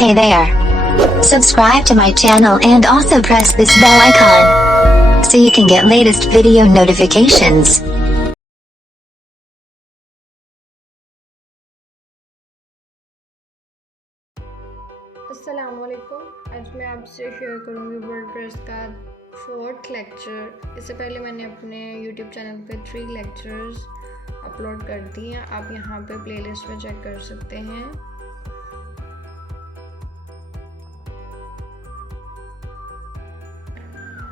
Hey there. Subscribe to my channel and also press this bell icon so you can get latest video notifications. अस्सलामुअलैकुम। आज मैं आपसे share करूँगी WordPress का 4th lecture. इससे पहले मैंने अपने YouTube चैनल पे 3 लेक्चर्स अपलोड कर दिए हैं। आप यहाँ पे प्लेलिस्ट में चेक कर सकते हैं।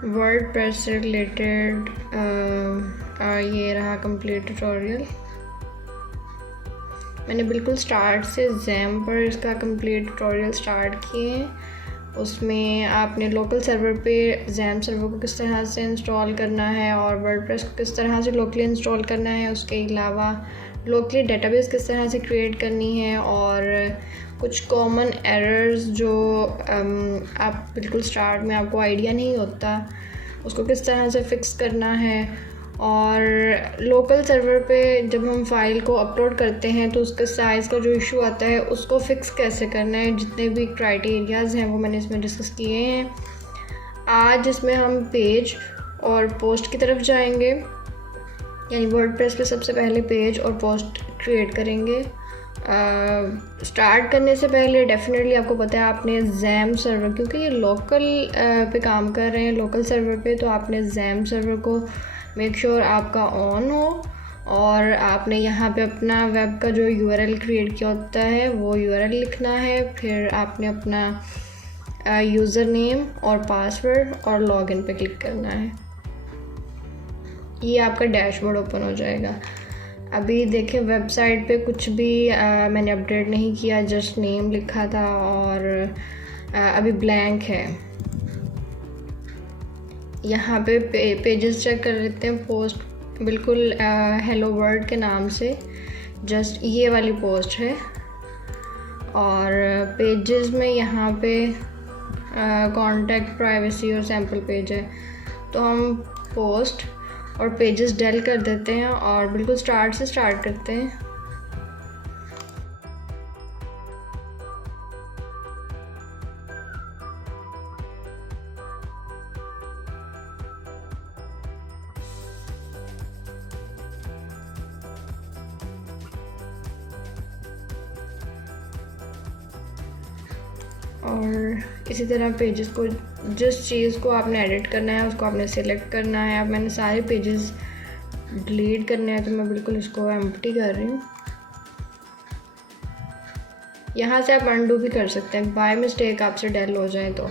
वर्डप्रेस से रिलेटेड ये रहा कंप्लीट ट्यूटोरियल। मैंने बिल्कुल स्टार्ट से ज़ैम पर इसका कंप्लीट ट्यूटोरियल स्टार्ट किए हैं। उसमें आपने लोकल सर्वर पे ज़ैम सर्वर को किस तरह से इंस्टॉल करना है और वर्डप्रेस को किस तरह से लोकली इंस्टॉल करना है, उसके अलावा लोकली डेटाबेस किस तरह से क्रिएट करनी है और कुछ कॉमन एरर्स जो आप बिल्कुल स्टार्ट में आपको आइडिया नहीं होता उसको किस तरह से फ़िक्स करना है, और लोकल सर्वर पे जब हम फाइल को अपलोड करते हैं तो उसके साइज़ का जो इशू आता है उसको फ़िक्स कैसे करना है। जितने भी क्राइटेरियाज़ हैं वो मैंने इसमें डिस्कस किए हैं। आज इसमें हम पेज और पोस्ट की तरफ जाएंगे, यानी वर्डप्रेस पे सबसे पहले पेज और पोस्ट क्रिएट करेंगे। स्टार्ट करने से पहले डेफिनेटली आपको पता है आपने ज़ैम सर्वर, क्योंकि ये लोकल पे काम कर रहे हैं लोकल सर्वर पे, तो आपने ज़ैम सर्वर को मेक श्योर आपका ऑन हो और आपने यहाँ पे अपना वेब का जो URL क्रिएट किया होता है वो URL लिखना है। फिर आपने अपना यूज़र नेम और पासवर्ड और लॉगिन पे क्लिक करना है। ये आपका डैशबोर्ड ओपन हो जाएगा। अभी देखिए वेबसाइट पे कुछ भी मैंने अपडेट नहीं किया, जस्ट नेम लिखा था और अभी ब्लैंक है। यहाँ पे पेजेस चेक कर लेते हैं। पोस्ट बिल्कुल हेलो वर्ल्ड के नाम से जस्ट ये वाली पोस्ट है, और पेजेस में यहाँ पे कॉन्टैक्ट, प्राइवेसी और सैम्पल पेज है। तो हम पोस्ट और पेजेस डेल कर देते हैं और बिल्कुल स्टार्ट से स्टार्ट करते हैं। और इसी तरह पेजेस को, जिस चीज़ को आपने एडिट करना है उसको आपने सेलेक्ट करना है। अब मैंने सारे पेजेस डिलीट करने हैं तो मैं बिल्कुल इसको एम्प्टी कर रही हूँ। यहाँ से आप अनडू भी कर सकते हैं, बाय मिस्टेक आपसे डेल हो जाए तो।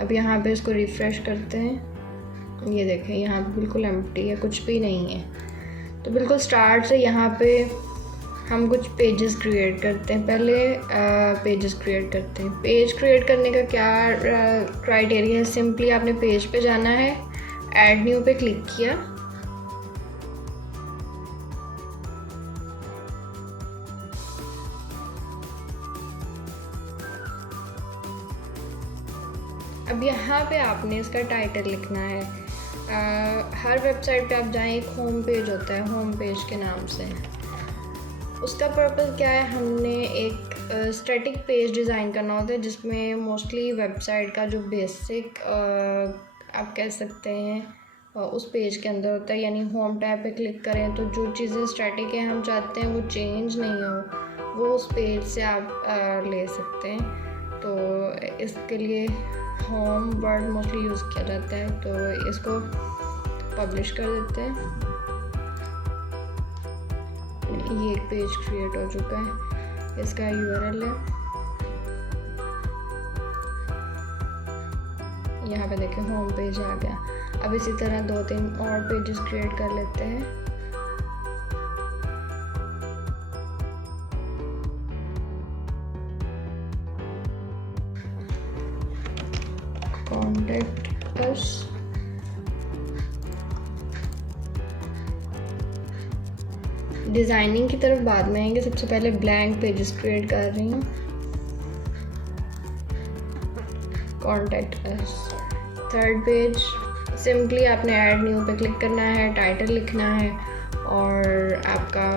अब यहाँ पे इसको रिफ़्रेश करते हैं। ये देखें यहाँ पे बिल्कुल एम्प्टी है, कुछ भी नहीं है। तो बिल्कुल स्टार्ट से यहाँ पे हम कुछ पेजेस क्रिएट करते हैं। पहले पेजेस क्रिएट करते हैं। पेज क्रिएट करने का क्या क्राइटेरिया है, सिंपली आपने पेज पे जाना है, ऐड न्यू पे क्लिक किया, अब यहाँ पे आपने इसका टाइटल लिखना है। हर वेबसाइट पे आप जाएं एक होम पेज होता है, होम पेज के नाम से। उसका पर्पस क्या है, हमने एक स्टैटिक पेज डिज़ाइन करना होता है जिसमें मोस्टली वेबसाइट का जो बेसिक आप कह सकते हैं उस पेज के अंदर होता है। यानी होम टैब पे क्लिक करें तो जो चीज़ें स्टैटिक है हम चाहते हैं वो चेंज नहीं हो, वो उस पेज से आप ले सकते हैं। तो इसके लिए होम वर्ड मोस्टली यूज़ किया जाता है। तो इसको पब्लिश कर देते हैं। ये एक पेज क्रिएट हो चुका है, इसका URL है। यहाँ पे देखिए होम पेज आ गया। अब इसी तरह 2-3 और पेजेस क्रिएट कर लेते हैं। कॉन्टैक्ट अस, डिज़ाइनिंग की तरफ बाद में आएंगे। सबसे पहले ब्लैंक पेजेस क्रिएट कर रही हूँ। Contact us, third page, simply आपने ऐड न्यू पे क्लिक करना है, टाइटल लिखना है और आपका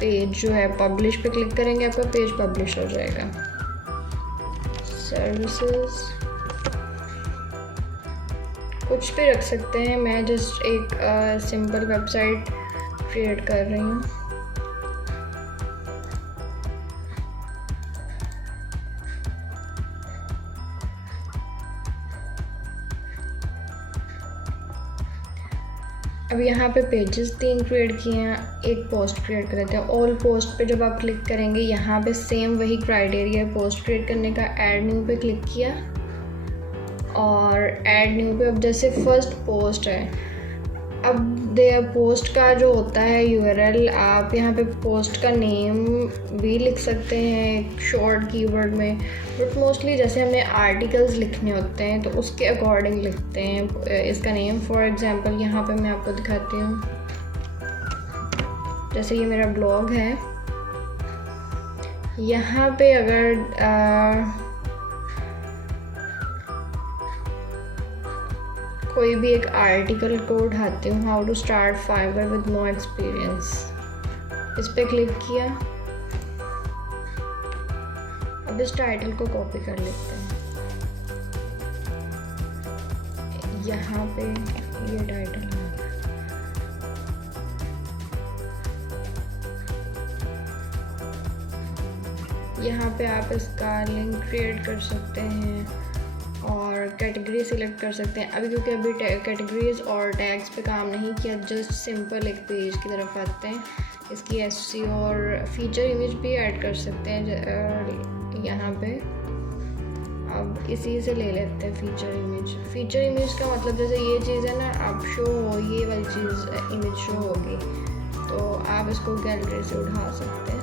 पेज जो है पब्लिश पे क्लिक करेंगे, आपका पेज पब्लिश हो जाएगा। सर्विसेज, कुछ भी रख सकते हैं। मैं जस्ट एक सिंपल वेबसाइट क्रिएट कर रही हूँ। अब यहाँ पे पेजेस 3 क्रिएट किए हैं, एक पोस्ट क्रिएट कर लेते हैं। ऑल पोस्ट पे जब आप क्लिक करेंगे यहाँ पे सेम वही क्राइटेरिया है पोस्ट क्रिएट करने का। ऐड न्यू पे क्लिक किया और ऐड न्यू पे अब जैसे फर्स्ट पोस्ट है, अब पोस्ट का जो होता है यूआरएल, आप यहाँ पे पोस्ट का नेम भी लिख सकते हैं शॉर्ट कीवर्ड में, बट मोस्टली जैसे हमें आर्टिकल्स लिखने होते हैं तो उसके अकॉर्डिंग लिखते हैं इसका नेम। फॉर एग्जांपल यहाँ पे मैं आपको दिखाती हूँ, जैसे ये मेरा ब्लॉग है, यहाँ पे अगर कोई भी एक आर्टिकल को उठाती हूँ, how to start Fiverr with no experience, इस पर क्लिक किया। अब इस टाइटल को कॉपी कर लेते हैं, यहाँ पे ये टाइटल है। यहाँ पे आप इसका लिंक क्रिएट कर सकते हैं और कैटेगरी सिलेक्ट कर सकते हैं। अभी क्योंकि अभी कैटेगरीज और टैग्स पे काम नहीं किया, जस्ट सिंपल एक पेज की तरफ आते हैं। इसकी एससी और फीचर इमेज भी ऐड कर सकते हैं यहाँ पे। अब इसी से ले लेते हैं फीचर इमेज। फीचर इमेज का मतलब जैसे ये चीज़ है ना, आप शो हो, ये वाली चीज़ इमेज शो होगी तो आप इसको गैलरी से उठा सकते हैं।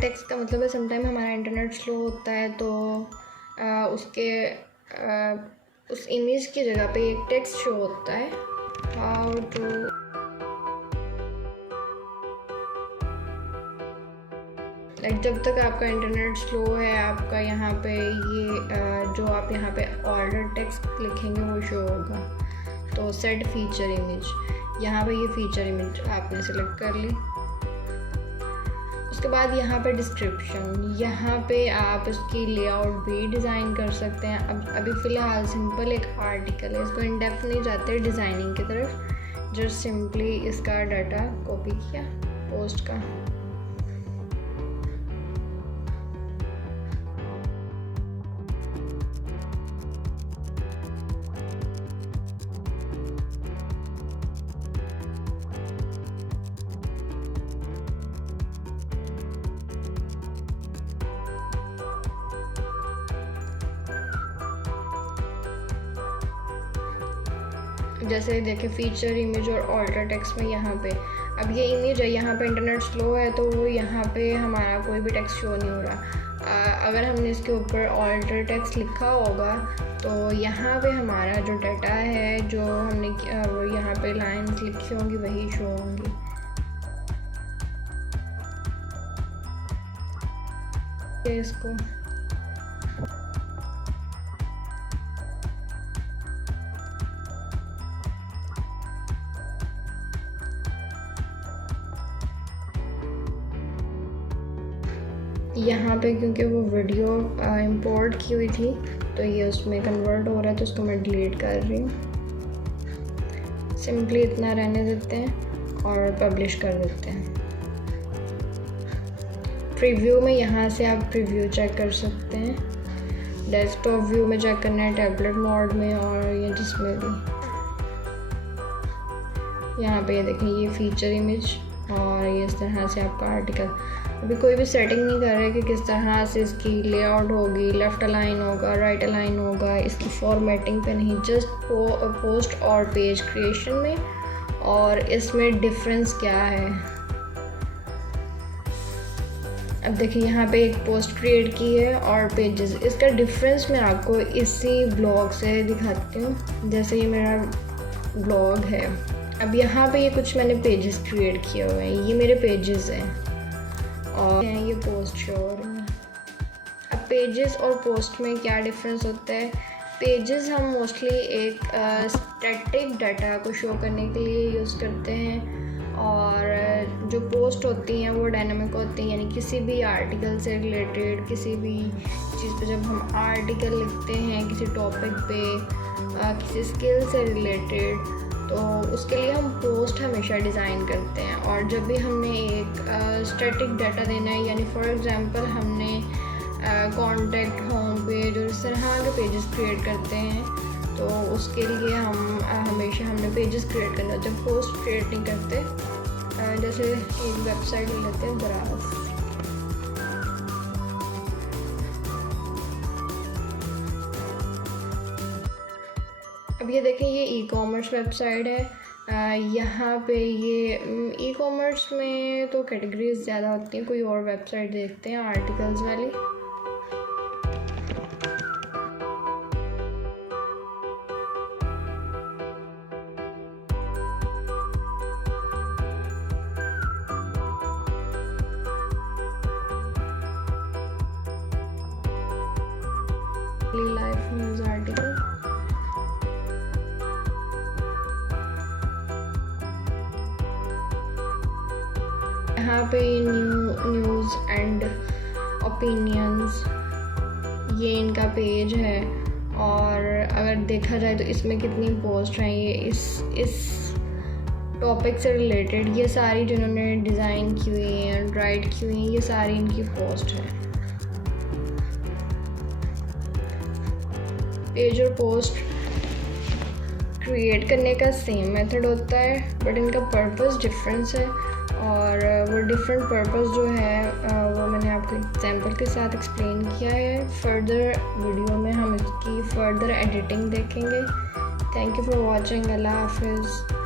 टेक्स्ट का मतलब है समटाइम हमारा इंटरनेट स्लो होता है तो उस इमेज की जगह पे एक टेक्स्ट शो होता है। हाउ टू जब तक आपका इंटरनेट स्लो है, आपका यहाँ पे ये जो आप यहाँ पे ऑर्डर टेक्स्ट लिखेंगे वो शो होगा। तो सेट फीचर इमेज, यहाँ पे ये फीचर इमेज आपने सिलेक्ट कर ली। उसके बाद यहाँ पे डिस्क्रिप्शन, यहाँ पे आप इसकी लेआउट भी डिज़ाइन कर सकते हैं। अब अभी फ़िलहाल सिंपल एक आर्टिकल है, इसको इन डेप्थ नहीं जाते डिज़ाइनिंग की तरफ, जस्ट सिंपली इसका डाटा कॉपी किया पोस्ट का। जैसे देखें फीचर इमेज और ऑल्टर टेक्स्ट में यहाँ पे अब ये इमेज है, यहाँ पे इंटरनेट स्लो है तो वो यहाँ पे हमारा कोई भी टेक्स्ट शो नहीं हो रहा। अगर हमने इसके ऊपर ऑल्टर टेक्स्ट लिखा होगा तो यहाँ पे हमारा जो डाटा है, जो हमने वो यहाँ पे लाइन्स लिखी होंगी वही शो होंगी। इसको यहाँ पे क्योंकि वो वीडियो इंपोर्ट की हुई थी तो ये उसमें कन्वर्ट हो रहा है तो उसको मैं डिलीट कर रही हूँ। सिंपली इतना रहने देते हैं और पब्लिश कर देते हैं। प्रीव्यू में यहाँ से आप प्रीव्यू चेक कर सकते हैं। डेस्कटॉप व्यू में चेक करना है, टैबलेट मोड में और ये जिसमें भी। यहाँ पे ये देखें ये फीचर इमेज और ये इस तरह से आपका आर्टिकल। अभी कोई भी सेटिंग नहीं कर रहे कि किस तरह से इसकी लेआउट होगी, लेफ़्ट अलाइन होगा, राइट अलाइन होगा, इसकी फॉर्मेटिंग पे नहीं, जस्ट पोस्ट और पेज क्रिएशन में और इसमें डिफरेंस क्या है। अब देखिए यहाँ पे एक पोस्ट क्रिएट की है और पेजेस, इसका डिफरेंस मैं आपको इसी ब्लॉग से दिखाती हूँ। जैसे ये मेरा ब्लॉग है, अब यहाँ पे ये कुछ मैंने पेजेस क्रिएट किए हुए हैं, ये मेरे पेजेस हैं और ये पोस्ट शो हो रही है। अब पेजेस और पोस्ट में क्या डिफरेंस होता है? पेजेस हम मोस्टली एक स्टैटिक डाटा को शो करने के लिए यूज़ करते हैं और जो पोस्ट होती हैं वो डायनामिक होती हैं, यानी किसी भी आर्टिकल से रिलेटेड, किसी भी चीज़ पे जब हम आर्टिकल लिखते हैं किसी टॉपिक पे, किसी स्किल से रिलेटेड, तो उसके लिए हम पोस्ट हमेशा डिज़ाइन करते हैं। और जब भी हमने एक स्टैटिक डाटा देना है, यानी फॉर एग्जांपल हमने कॉन्टैक्ट होम पेज और इस तरह के पेजेस क्रिएट करते हैं, तो उसके लिए हम हमेशा हमने पेजेस क्रिएट करना, जब पोस्ट क्रिएट नहीं करते। जैसे एक वेबसाइट ले लेते हैं ब्राउज़, अब ये देखें ये ई कॉमर्स वेबसाइट है। यहाँ पे ये ई कॉमर्स में तो कैटेगरीज ज़्यादा होती हैं। कोई और वेबसाइट देखते हैं आर्टिकल्स वाली। लाइफ न्यूज़ आर्टिकल, यहाँ पे न्यूज़ एंड ओपिनियंस, ये इनका पेज है। और अगर देखा जाए तो इसमें कितनी पोस्ट हैं, ये इस टॉपिक से रिलेटेड, ये सारी जिन्होंने डिज़ाइन की हुई हैं, राइट की हुई हैं, ये सारी इनकी पोस्ट है। पेज और पोस्ट क्रिएट करने का सेम मेथड होता है, बट इनका पर्पस डिफरेंस है। और वो डिफरेंट पर्पस जो है वो मैंने आपको एग्जांपल के साथ एक्सप्लेन किया है। फर्दर वीडियो में हम इसकी फर्दर एडिटिंग देखेंगे। Thank you for watching. अल्लाह हाफिज़।